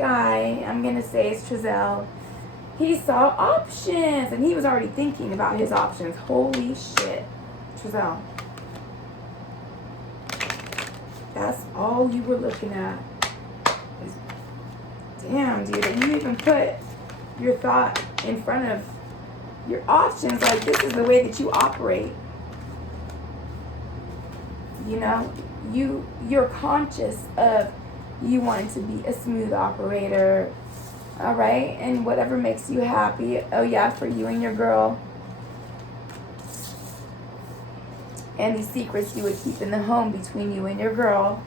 guy, I'm going to say it's Trezell, he saw options, and he was already thinking about his options. Holy shit, Trezell. That's all you were looking at. Damn, dude, and you even put your thought in front of your options. Like, this is the way that you operate. You know, you're conscious of you wanting to be a smooth operator, all right? And whatever makes you happy, oh yeah, for you and your girl. And these secrets you would keep in the home between you and your girl.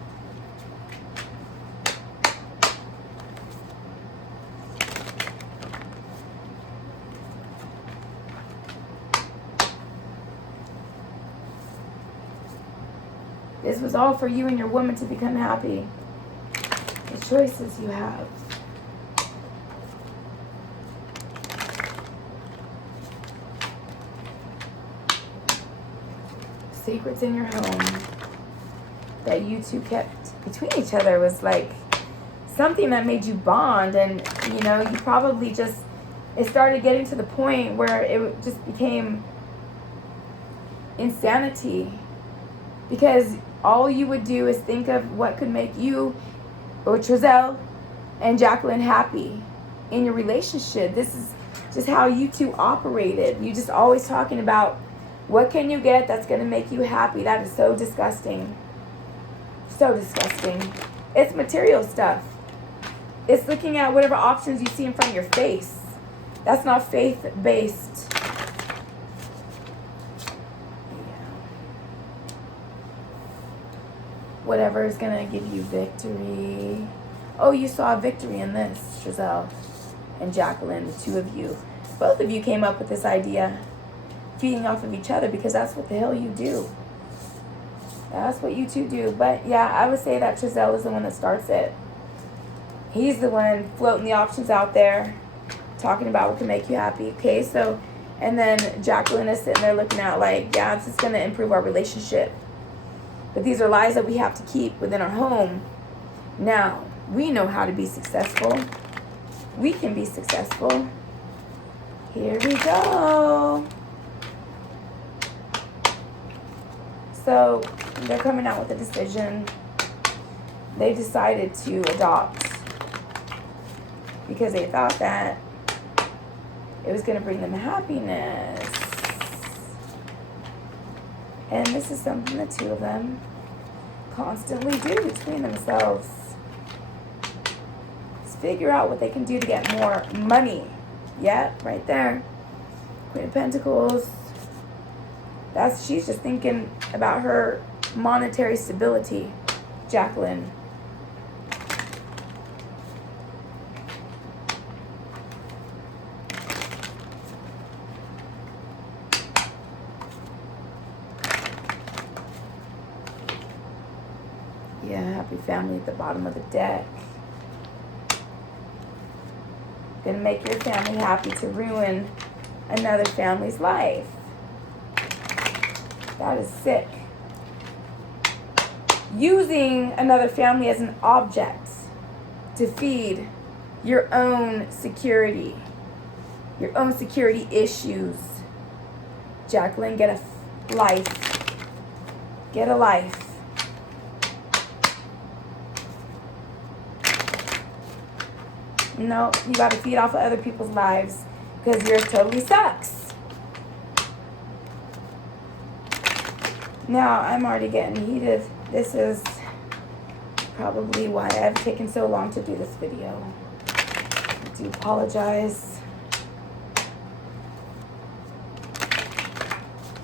This was all for you and your woman to become happy. The choices you have. Secrets in your home that you two kept between each other was like something that made you bond. And, you know, you probably just, it started getting to the point where it just became insanity. Because all you would do is think of what could make you or Trezell and Jaqueline happy in your relationship. This is just how you two operated. You just always talking about what can you get that's going to make you happy. That is so disgusting. So disgusting. It's material stuff. It's looking at whatever options you see in front of your face. That's not faith-based. Whatever is going to give you victory. Oh, you saw victory in this, Trezell and Jaqueline, the two of you. Both of you came up with this idea, feeding off of each other, because that's what the hell you do. That's what you two do. But yeah, I would say that Trezell is the one that starts it. He's the one floating the options out there, talking about what can make you happy. Okay, so, and then Jaqueline is sitting there looking at like, yeah, this is going to improve our relationship. But these are lies that we have to keep within our home. Now, we know how to be successful. We can be successful. Here we go. So, they're coming out with a decision. They decided to adopt because they thought that it was going to bring them happiness. And this is something the two of them constantly do between themselves. Just figure out what they can do to get more money. Yeah, right there. Queen of Pentacles. She's just thinking about her monetary stability, Jaqueline. Yeah, happy family at the bottom of the deck. Gonna make your family happy to ruin another family's life. That is sick. Using another family as an object to feed your own security. Your own security issues. Jaqueline, get a life. Get a life. No, you got to feed off of other people's lives because yours totally sucks. Now, I'm already getting heated. This is probably why I've taken so long to do this video. I do apologize.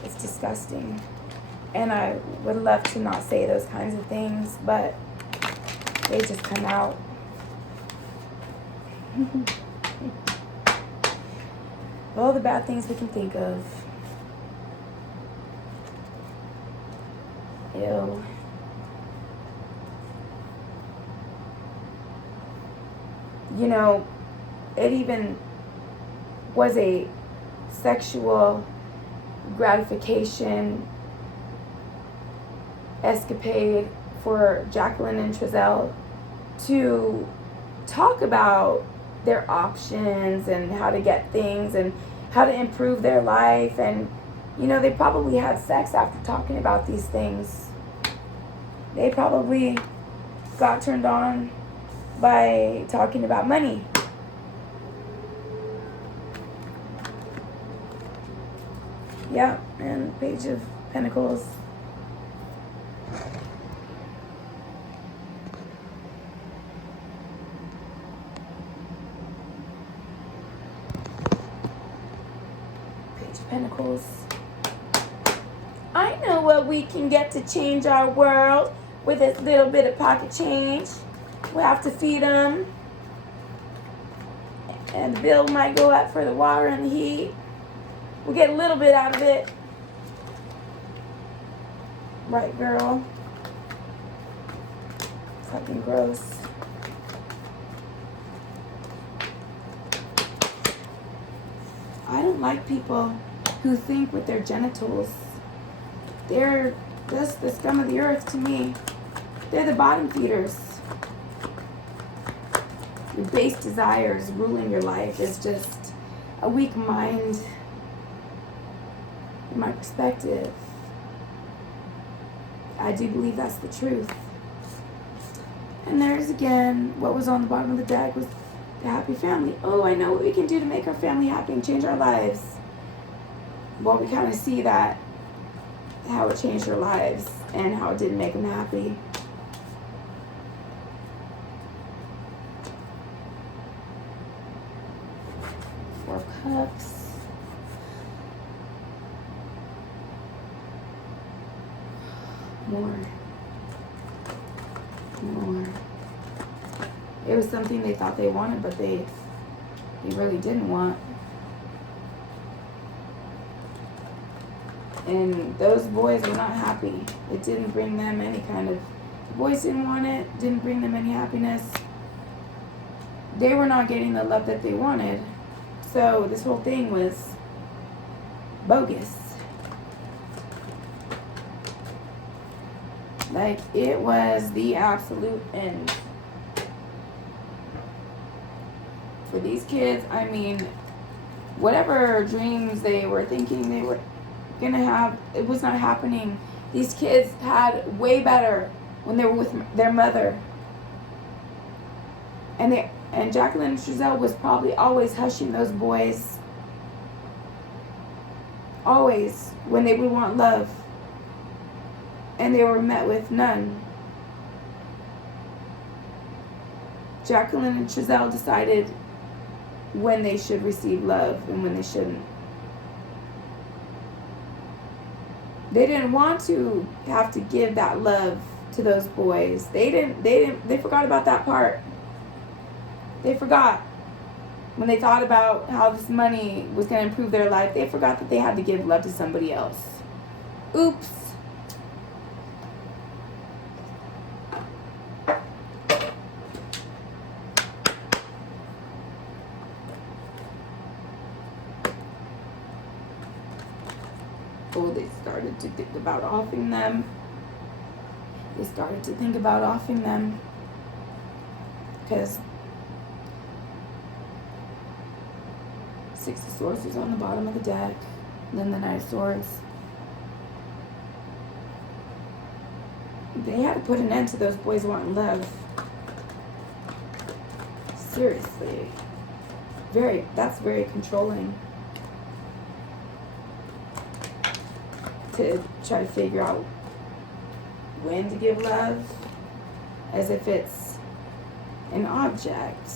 It's disgusting. And I would love to not say those kinds of things, but they just come out. All the bad things we can think of. Ew. You know, it even was a sexual gratification escapade for Jaqueline and Trezell to talk about their options and how to get things and how to improve their life. And, you know, they probably had sex after talking about these things. They probably got turned on by talking about money. Yeah, and Page of Pentacles. Page of Pentacles. I know what we can get to change our world with this little bit of pocket change. We'll have to feed them. And the bill might go up for the water and the heat. We'll get a little bit out of it. Right, girl? Fucking gross. I don't like people who think with their genitals. They're just the scum of the earth to me. They're the bottom feeders. Your base desires ruling your life is just a weak mind. In my perspective, I do believe that's the truth. And there's again, what was on the bottom of the deck was the happy family. Oh, I know what we can do to make our family happy and change our lives. Well, we kind of see that, how it changed their lives and how it didn't make them happy. Four of Cups. More. It was something they thought they wanted, but they really didn't want. And those boys were not happy. It didn't bring them any kind of... The boys didn't want it. Didn't bring them any happiness. They were not getting the love that they wanted. So this whole thing was bogus. Like, it was the absolute end. For these kids, I mean, whatever dreams they were thinking they were going to have, it was not happening. These kids had way better when they were with their mother. And Jaqueline and Trezell was probably always hushing those boys. Always, when they would want love. And they were met with none. Jaqueline and Trezell decided when they should receive love and when they shouldn't. They didn't want to have to give that love to those boys. They forgot about that part. They forgot. When they thought about how this money was going to improve their life, they forgot that they had to give love to somebody else. Oops. Oh, they started to think about offing them. They started to think about offing them. Because Six of Swords was on the bottom of the deck. And then the Knight of Swords. They had to put an end to those boys wanting love. Seriously. That's very controlling. To try to figure out when to give love, as if it's an object,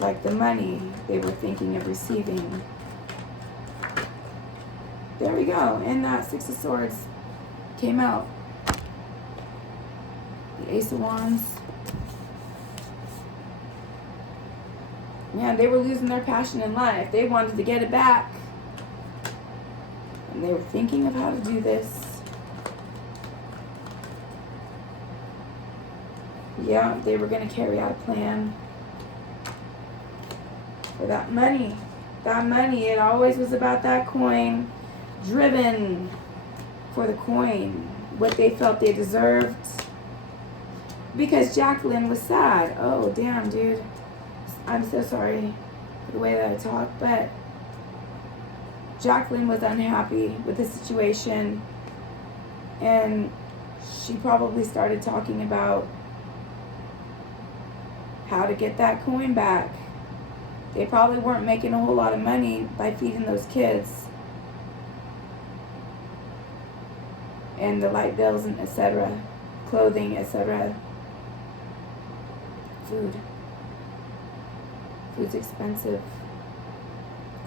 like the money they were thinking of receiving. There we go, and that Six of Swords came out. The Ace of Wands. Man, they were losing their passion in life. They wanted to get it back. And they were thinking of how to do this. Yeah, they were going to carry out a plan for that money. That money, it always was about that coin. Driven for the coin. What they felt they deserved. because Jaqueline was sad. Oh, damn, dude. I'm so sorry for the way that I talk, but Jaqueline was unhappy with the situation, and she probably started talking about how to get that coin back. They probably weren't making a whole lot of money by feeding those kids and the light bills and etc., clothing, etc. Food's expensive.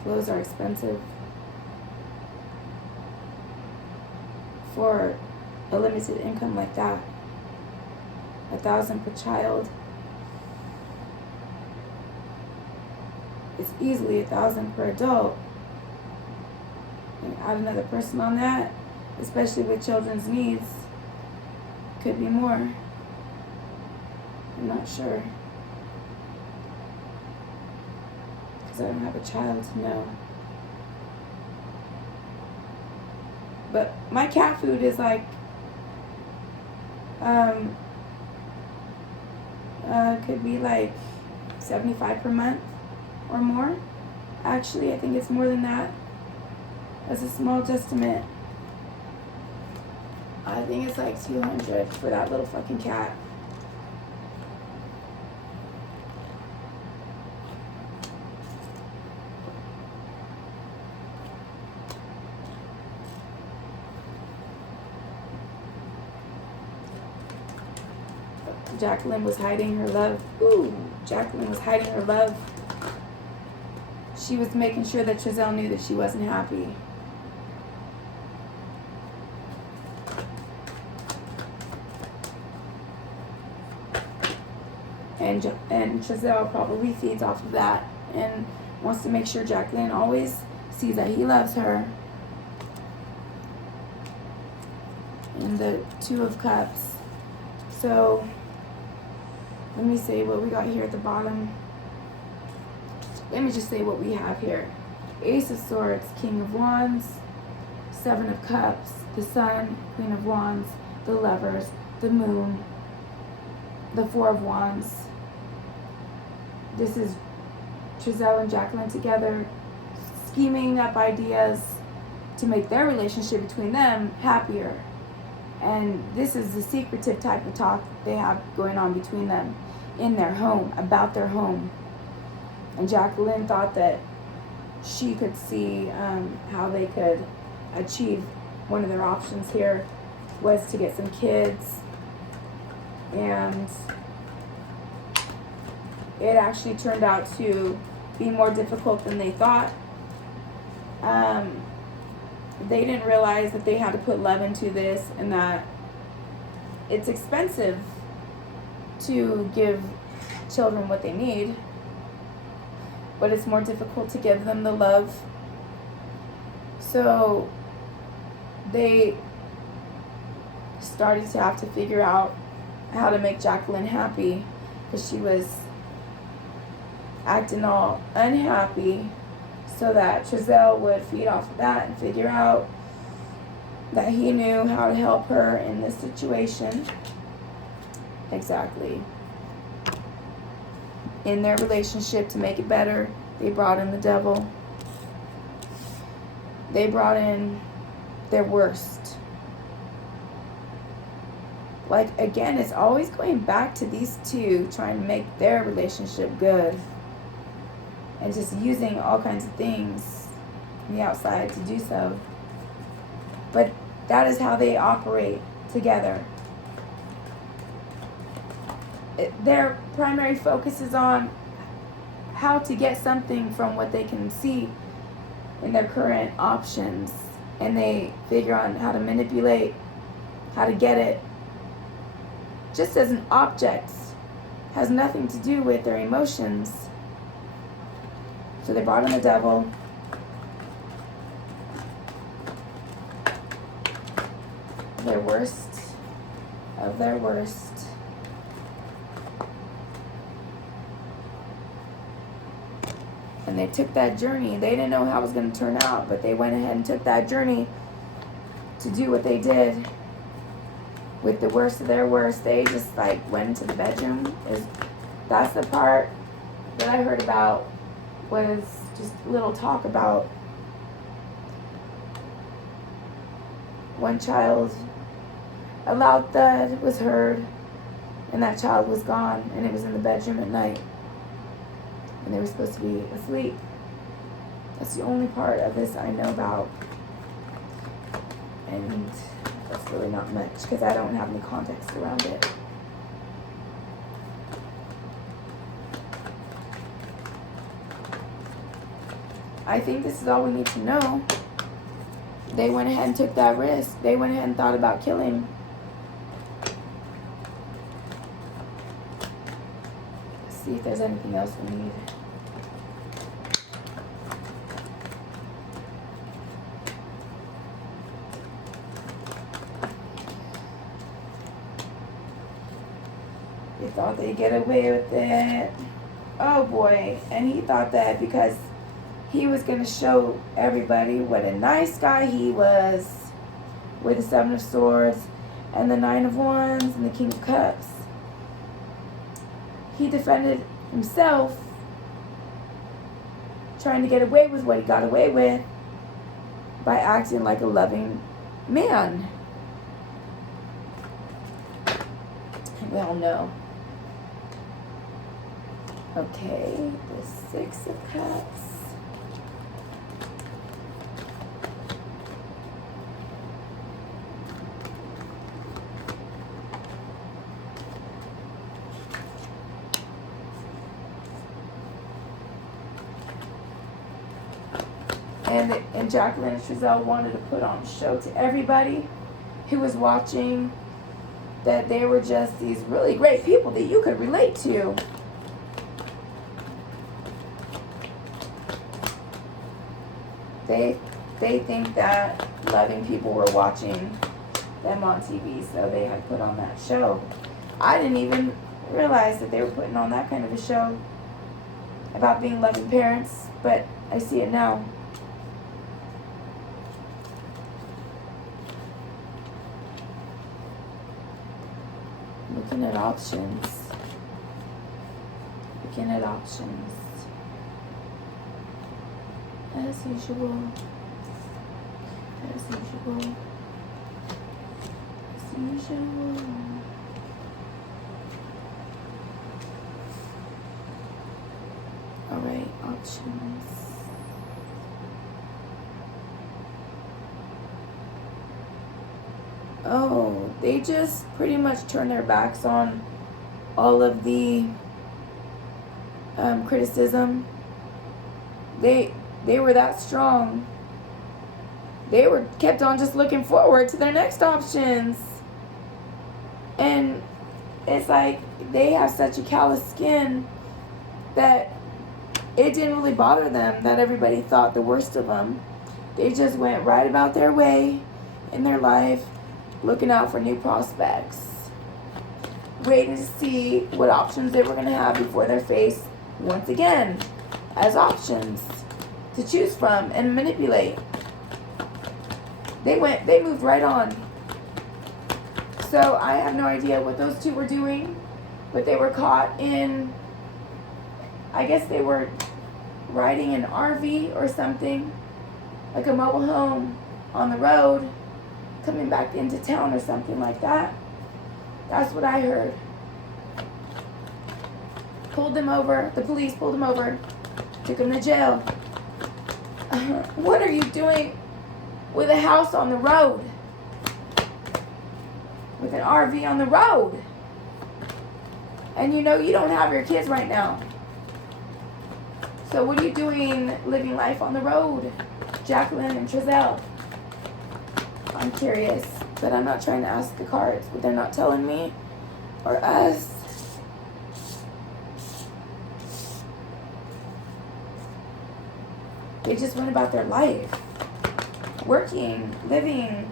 Clothes are expensive. For a limited income like that, $1,000 per child. It's easily $1,000 per adult. And add another person on that, especially with children's needs, could be more. I'm not sure, because I don't have a child to know. But my cat food is like, could be like $75 per month or more. Actually, I think it's more than that. That's a small estimate. I think it's like $200 for that little fucking cat. Jaqueline was hiding her love. Jaqueline was hiding her love. She was making sure that Trezell knew that she wasn't happy. And Trezell probably feeds off of that and wants to make sure Jaqueline always sees that he loves her. And the Two of Cups. So let me say what we got here at the bottom. Let me just say what we have here. Ace of Swords, King of Wands, Seven of Cups, the Sun, Queen of Wands, the Lovers, the Moon, the Four of Wands. This is Trezell and Jaqueline together, scheming up ideas to make their relationship between them happier. And this is the secretive type of talk they have going on between them in their home, about their home. And Jaqueline thought that she could see how they could achieve one of their options here was to get some kids. And it actually turned out to be more difficult than they thought. They didn't realize that they had to put love into this, and that it's expensive to give children what they need, but it's more difficult to give them the love. So they started to have to figure out how to make Jaqueline happy, because she was acting all unhappy, so that Trezell would feed off of that and figure out that he knew how to help her in this situation. Exactly. In their relationship, to make it better, they brought in the devil. They brought in their worst. Like, again, it's always going back to these two trying to make their relationship good. And just using all kinds of things from the outside to do so. But that is how they operate together. Their primary focus is on how to get something from what they can see in their current options. And they figure out how to manipulate, how to get it. Just as an object. Has nothing to do with their emotions. So they brought in the devil. Their worst of their worst. And they took that journey. They didn't know how it was going to turn out, but they went ahead and took that journey to do what they did. with the worst of their worst, they just like went into the bedroom. That's the part that I heard about, was just a little talk about one child, a loud thud was heard, and that child was gone, and it was in the bedroom at night, and they were supposed to be asleep. That's the only part of this I know about, and that's really not much because I don't have any context around it. I think this is all we need to know. They went ahead and took that risk. They went ahead and thought about killing. Let's see if there's anything else we need. They thought they'd get away with it. Oh boy. And he thought that because he was going to show everybody what a nice guy he was, with the 7 of Swords and the 9 of Wands and the King of Cups. He defended himself, trying to get away with what he got away with by acting like a loving man. Well, no. Okay, the 6 of Cups. And Jaqueline and Trezell wanted to put on a show to everybody who was watching that they were just these really great people that you could relate to. They think that loving people were watching them on TV, so they had put on that show. I didn't even realize that they were putting on that kind of a show about being loving parents, but I see it now. Looking at options. Looking at options. As usual. As usual. As usual. Alright, options. Oh, they just pretty much turned their backs on all of the criticism. They were that strong. They were kept on just looking forward to their next options. And it's like they have such a callous skin that it didn't really bother them that everybody thought the worst of them. They just went right about their way in their life, looking out for new prospects, waiting to see what options they were going to have before their face once again as options to choose from and manipulate. They moved right on. So I have no idea what those two were doing, but they were caught in, I guess they were riding an RV or something, like a mobile home on the road, coming back into town or something like that. That's what I heard. Pulled them over. The police pulled them over. Took them to jail. What are you doing with a house on the road? With an RV on the road? And you know you don't have your kids right now. So what are you doing living life on the road? Jaqueline and Trezell. I'm curious, but I'm not trying to ask the cards, but they're not telling me or us. They just went about their life, working, living.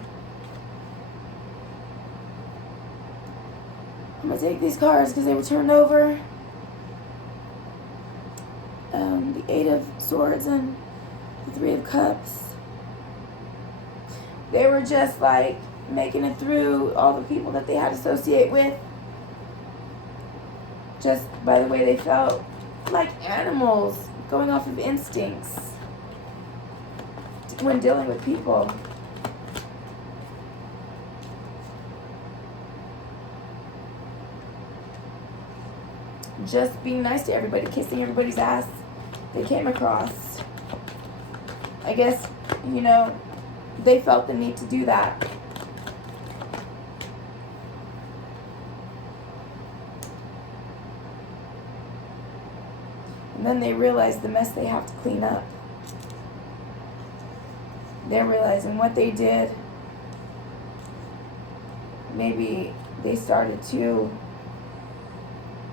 I'm gonna take these cards because they were turned over. The 8 of Swords and the 3 of Cups. They were just like making it through all the people that they had to associate with, just by the way they felt, like animals, going off of instincts when dealing with people. Just being nice to everybody, kissing everybody's ass they came across. I guess, you know, they felt the need to do that. And then they realized the mess they have to clean up. They're realizing what they did. Maybe they started to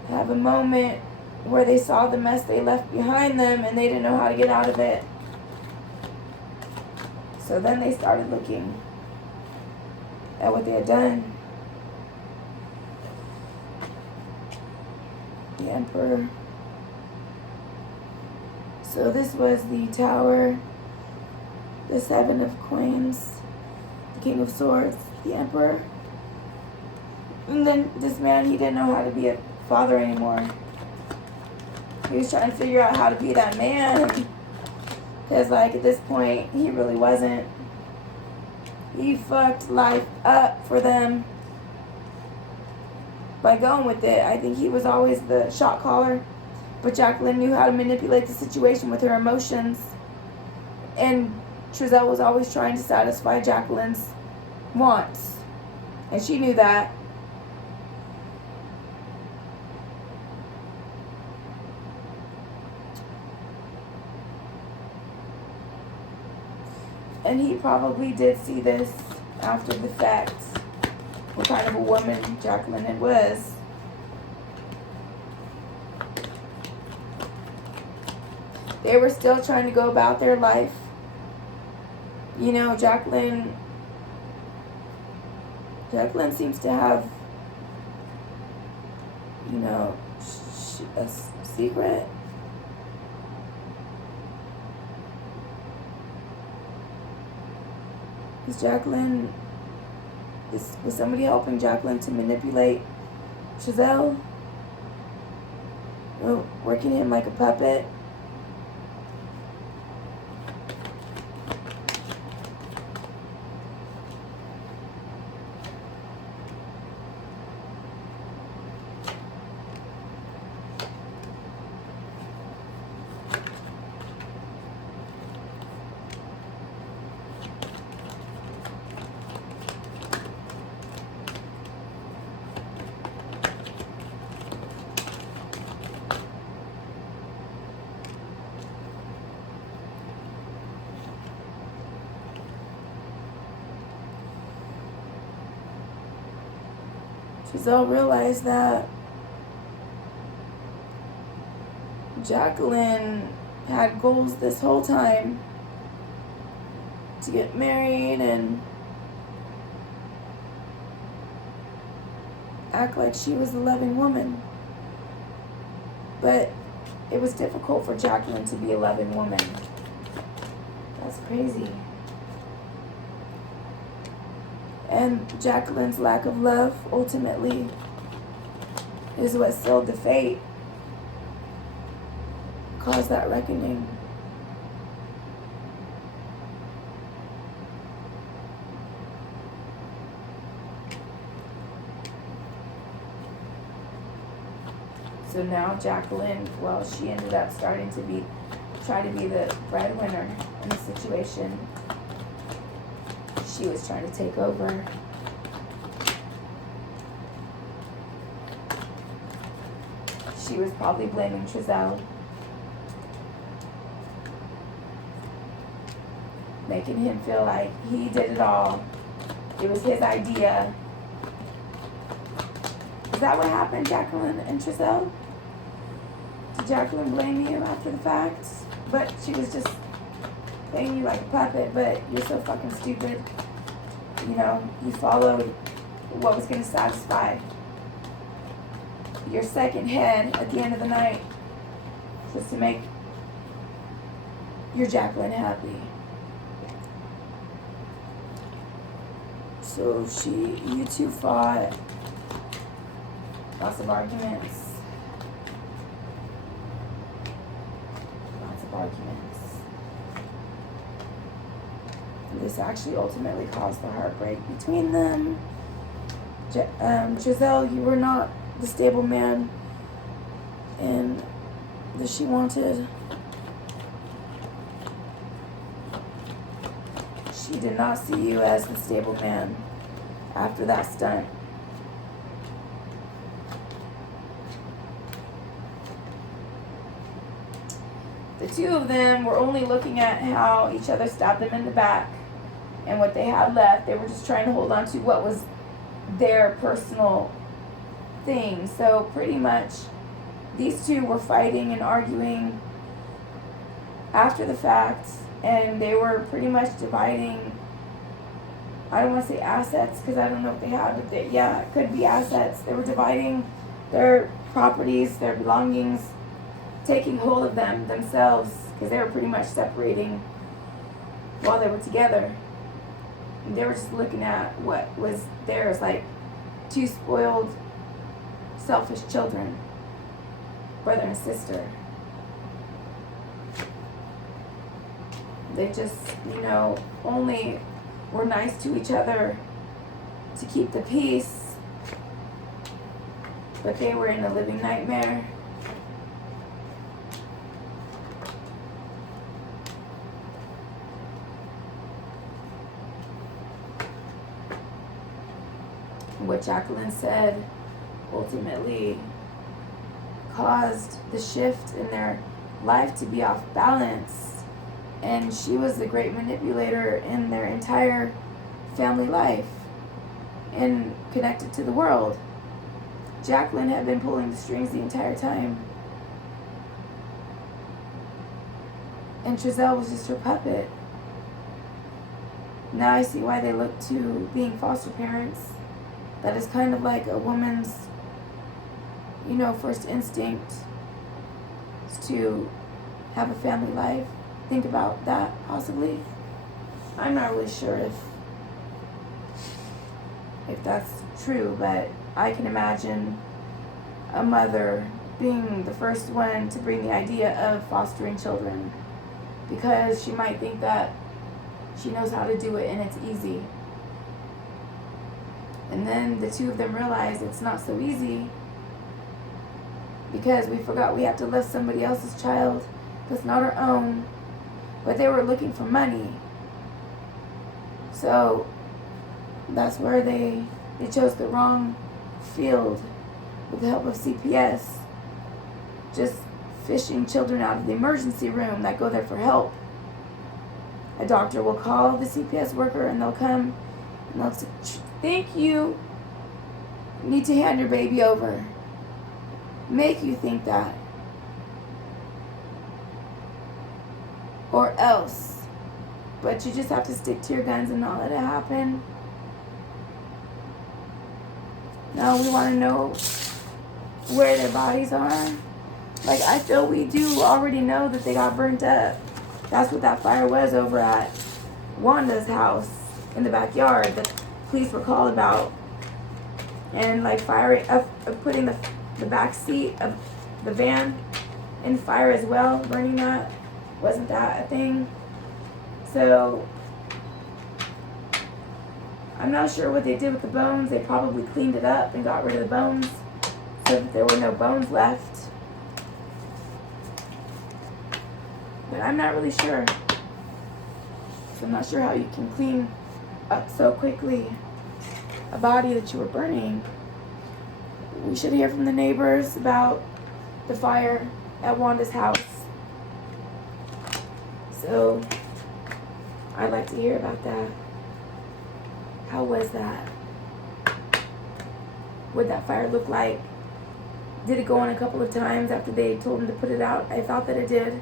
have a moment where they saw the mess they left behind them and they didn't know how to get out of it. So then they started looking at what they had done. The Emperor. So this was the Tower, the Seven of Coins, the King of Swords, the Emperor. And then this man, he didn't know how to be a father anymore. He was trying to figure out how to be that man. Because, like, at this point, he really wasn't. He fucked life up for them by going with it. I think he was always the shot caller. But Jaqueline knew how to manipulate the situation with her emotions. And Trezell was always trying to satisfy Jaqueline's wants. And she knew that. And he probably did see this after the fact, what kind of a woman Jaqueline was. They were still trying to go about their life. You know, Jaqueline seems to have, you know, a secret. Was somebody helping Jaqueline to manipulate Trezell? Working him like a puppet? Trezell realized that Jaqueline had goals this whole time to get married and act like she was a loving woman. But it was difficult for Jaqueline to be a loving woman. That's crazy. And Jaqueline's lack of love, ultimately, is what sealed the fate. Caused that reckoning. So now Jaqueline, well, she ended up starting to try to be the breadwinner in the situation. She was trying to take over. She was probably blaming Trezell, making him feel like he did it all. It was his idea. Is that what happened, Jaqueline and Trezell? Did Jaqueline blame you after the fact? But she was just playing you like a puppet, but you're so fucking stupid. You know, you followed what was going to satisfy your second head at the end of the night, just to make your Jaqueline happy. So you two fought. Lots of arguments. Lots of arguments. And this actually ultimately caused the heartbreak between them. Trezell, you were not the stable man and that she wanted. She did not see you as the stable man after that stunt. The two of them were only looking at how each other stabbed them in the back and what they had left. They were just trying to hold on to what was their personal thing. So pretty much these two were fighting and arguing after the fact, and they were pretty much dividing, I don't want to say assets because I don't know if they had, but it could be assets. They were dividing their properties, their belongings, taking hold of them themselves, because they were pretty much separating while they were together. And they were just looking at what was theirs, like two spoiled, selfish children, brother and sister. They just, only were nice to each other to keep the peace, but they were in a living nightmare. What Jaqueline said ultimately caused the shift in their life to be off balance. And she was the great manipulator in their entire family life and connected to the world. Jaqueline had been pulling the strings the entire time. And Trezell was just her puppet. Now I see why they look to being foster parents. That is kind of like a woman's, first instinct is to have a family life. Think about that, possibly. I'm not really sure if that's true, but I can imagine a mother being the first one to bring the idea of fostering children, because she might think that she knows how to do it and it's easy. And then the two of them realize it's not so easy, because we forgot we have to lift somebody else's child that's not our own. But they were looking for money. So that's where they chose the wrong field with the help of CPS. Just fishing children out of the emergency room that go there for help. A doctor will call the CPS worker and they'll come and they'll say, think you need to hand your baby over. Make you think that. Or else. But you just have to stick to your guns and not let it happen. No, we want to know where their bodies are. Like, I feel we do already know that they got burnt up. That's what that fire was over at Wanda's house in the backyard that police were called about. And like putting the back seat of the van in fire as well, burning that. Wasn't that a thing? So I'm not sure what they did with the bones. They probably cleaned it up and got rid of the bones so that there were no bones left. But I'm not really sure. So I'm not sure how you can clean up so quickly a body that you were burning. We should hear from the neighbors about the fire at Wanda's house. So I'd like to hear about that. How was that? What did that fire look like? Did it go on a couple of times after they told him to put it out? I thought that it did.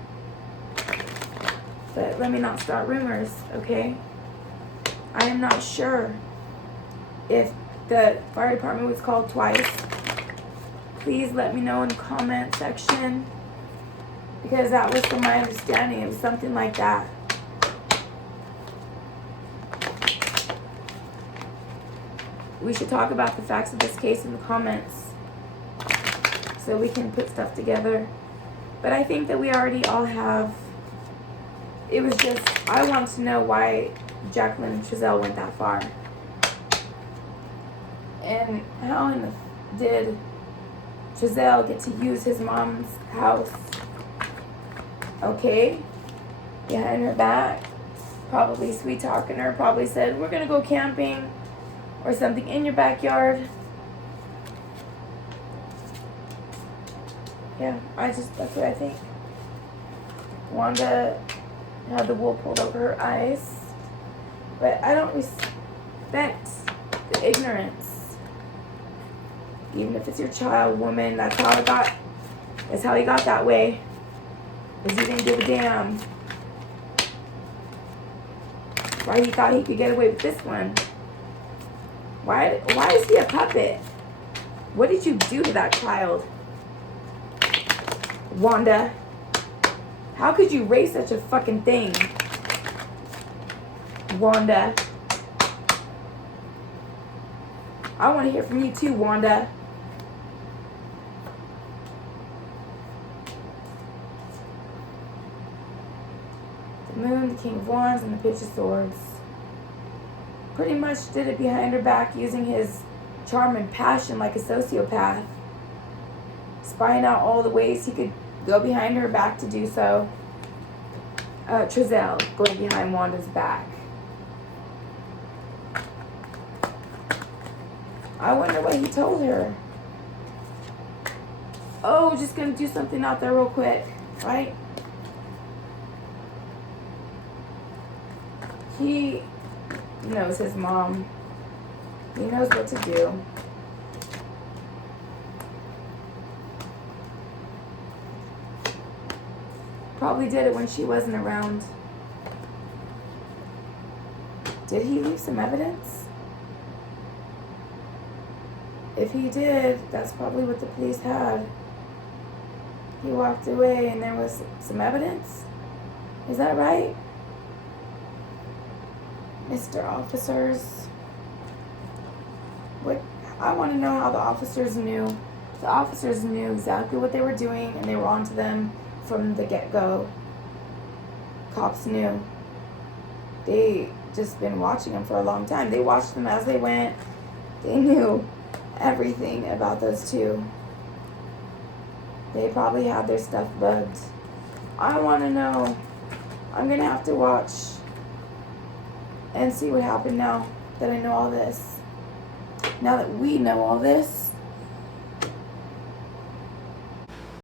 But let me not start rumors, okay? I am not sure if the fire department was called twice. Please let me know in the comment section, because that was from my understanding. It was something like that. we should talk about the facts of this case in the comments so we can put stuff together. But I think that we already all have. It was just, I want to know why Jaqueline and Trezell went that far. And how did Trezell get to use his mom's house? Okay, behind her back, probably sweet talking her, probably said, we're gonna go camping or something in your backyard. Yeah, that's what I think. Wanda had the wool pulled over her eyes, but I don't respect the ignorance. Even if it's your child, woman, that's how he got that way. Because he didn't give a damn. Why he thought he could get away with this one. Why is he a puppet? What did you do to that child? Wanda, how could you raise such a fucking thing? Wanda, I want to hear from you too, Wanda. The moon, the king of wands, and the page of swords. Pretty much did it behind her back, using his charm and passion like a sociopath. Spying out all the ways he could go behind her back to do so. Trezell going behind Wanda's back. I wonder what he told her. Oh, just gonna do something out there real quick, right? He knows his mom. He knows what to do. Probably did it when she wasn't around. Did he leave some evidence? If he did, that's probably what the police had. He walked away and there was some evidence? Is that right? Mr. Officers. What? I want to know how the officers knew. The officers knew exactly what they were doing and they were onto them from the get-go. Cops knew. They just been watching them for a long time. They watched them as they went. They knew everything about those two. They probably had their stuff bugged. I want to know. I'm going to have to watch and see what happened now that I know all this. Now that we know all this.